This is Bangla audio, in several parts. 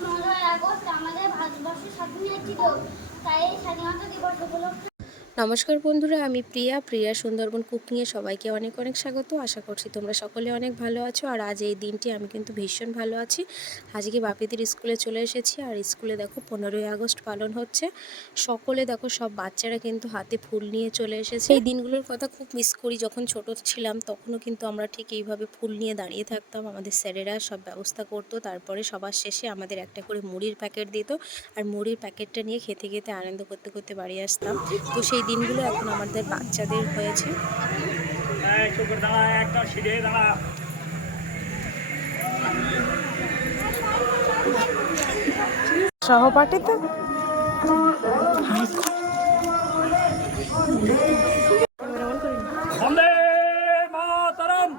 পনেরোই আগস্ট আমাদের ভারতবর্ষের স্বাধীনতা ছিল তাই স্বাধীনতা দিবস উপলক্ষে নমস্কার বন্ধুরা, আমি প্রিয়া। প্রিয়া সুন্দরবন কুকিংয়ে সবাইকে অনেক অনেক স্বাগত। আশা করছি তোমরা সকলে অনেক ভালো আছো। আর আজ এই দিনটি আমি কিন্তু ভীষণ ভালো আছি। আজকে বাপিদের স্কুলে চলে এসেছি। আর স্কুলে দেখো পনেরোই আগস্ট পালন হচ্ছে। সকলে দেখো সব বাচ্চারা কিন্তু হাতে ফুল নিয়ে চলে এসেছে। এই দিনগুলোর কথা খুব মিস করি। যখন ছোট ছিলাম তখনও কিন্তু আমরা ঠিক এইভাবে ফুল নিয়ে দাঁড়িয়ে থাকতাম। আমাদের স্যারেরা সব ব্যবস্থা করতো। তারপরে সবার শেষে আমাদের একটা করে মুড়ির প্যাকেট দিত। আর মুড়ির প্যাকেটটা নিয়ে খেতে খেতে আনন্দ করতে করতে বাড়ি আসতাম। তো সেই দিনগুলো এখন আমাদের বাচ্চাদের হয়েছে। সহপাঠিত? শুকুর দাঁড়া একটা সিঁড়ে দাঁড়া সহপাঠীতে বন্দে মাতরম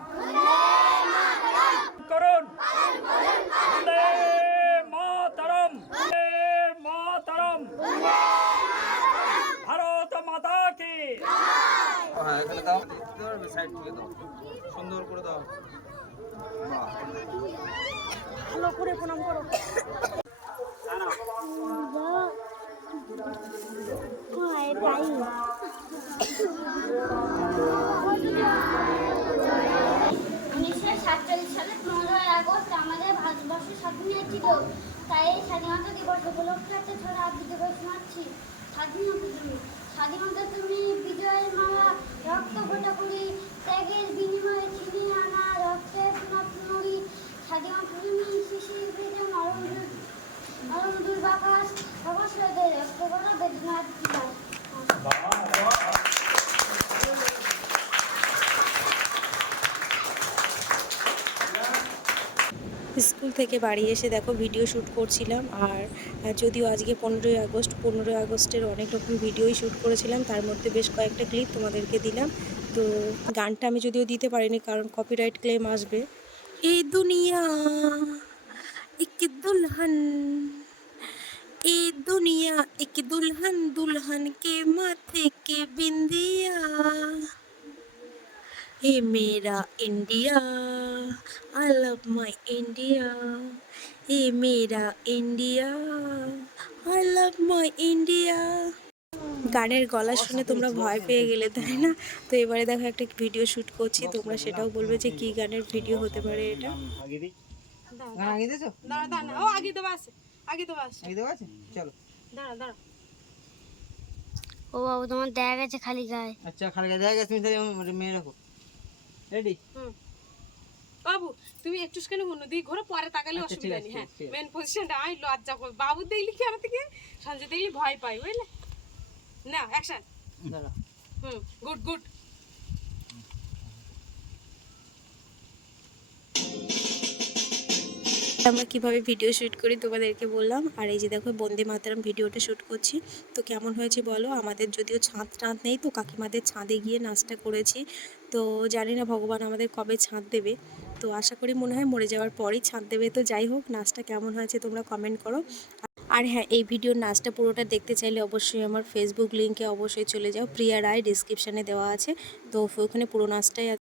করুন বন্দে মাতরম বন্দে মাতরম ভারত মাতা কি হ্যাঁ এখানে দাও। দিতে পারবে সাইড থেকে দাও সুন্দর করে। দাও বাহ উনিশশো সাতচল্লিশ সালে পনেরোই আগস্ট আমাদের ভারতবর্ষের স্বাধীনতা ছিল। তাই স্বাধীনতা দিবস উপলক্ষে একটা ছোট আবৃত্তি করে শোনাচ্ছি স্বাধীনতা স্বাধীনতা স্কুল থেকে বাড়ি এসে দেখো ভিডিও শ্যুট করছিলাম আর যদিও আজকে পনেরোই আগস্ট, পনেরোই আগস্টের অনেক রকম ভিডিওই শ্যুট করেছিলাম, তার মধ্যে বেশ কয়েকটা ক্লিপ তোমাদেরকে দিলাম। তো গানটা আমি যদিও দিতে পারিনি কারণ কপিরাইট ক্লেম আসবে। এই দুনিয়া, একে দুলহান এই দুনিয়া, একে দুলহান দুলহান কে মাথে কে বিন্দিয়া এ মেরা India. I love my India made a India I love my India গানের গলা শুনে তোমরা ভয় পেয়ে গেলে তাই না? তো এবারে দেখো একটা ভিডিও শুট করছি তোমরা সেটাও বলবে যে কি গানের ভিডিও হতে পারে এটা। ও বাবু তোমার দেখা গেছে খালি গায়ে। আচ্ছা খালি গায়ে দেখা গেছে তুমি তাহলে মেয়ে রাখো। রেডি হুম। বাবু তুমি একটু কেন অন্যদিকে ঘোরো পরে তাকালে আচ্ছা, অসুবিধা নেই। হ্যাঁ। মেন পজিশনটা আমি লজ্জা করি বাবু দেখলি কি আমার থেকে সঞ্জয় দেখলি ভয় পাই বুঝলে? না অ্যাকশন হুম গুড গুড। আমরা কীভাবে ভিডিও শ্যুট করি তোমাদেরকে বললাম আর এই যে দেখো বন্দে মাতারাম ভিডিওটা শ্যুট করছি। তো কেমন হয়েছে বলো আমাদের যদিও ছাদ টাঁদ নেই তো কাকিমাদের ছাদে গিয়ে নাচটা করেছি। তো জানি না ভগবান আমাদের কবে ছাদ দেবে। তো আশা করি মনে হয় মরে যাওয়ার পরই ছাদ দেবে। তো যাই হোক, নাচটা কেমন হয়েছে তোমরা কমেন্ট করো। আর হ্যাঁ এই ভিডিওর নাচটা পুরোটা দেখতে চাইলে অবশ্যই আমার ফেসবুক লিঙ্কে অবশ্যই চলে যাও। প্রিয়া রায় ডিসক্রিপশানে দেওয়া আছে। তো ওখানে পুরো নাচটাই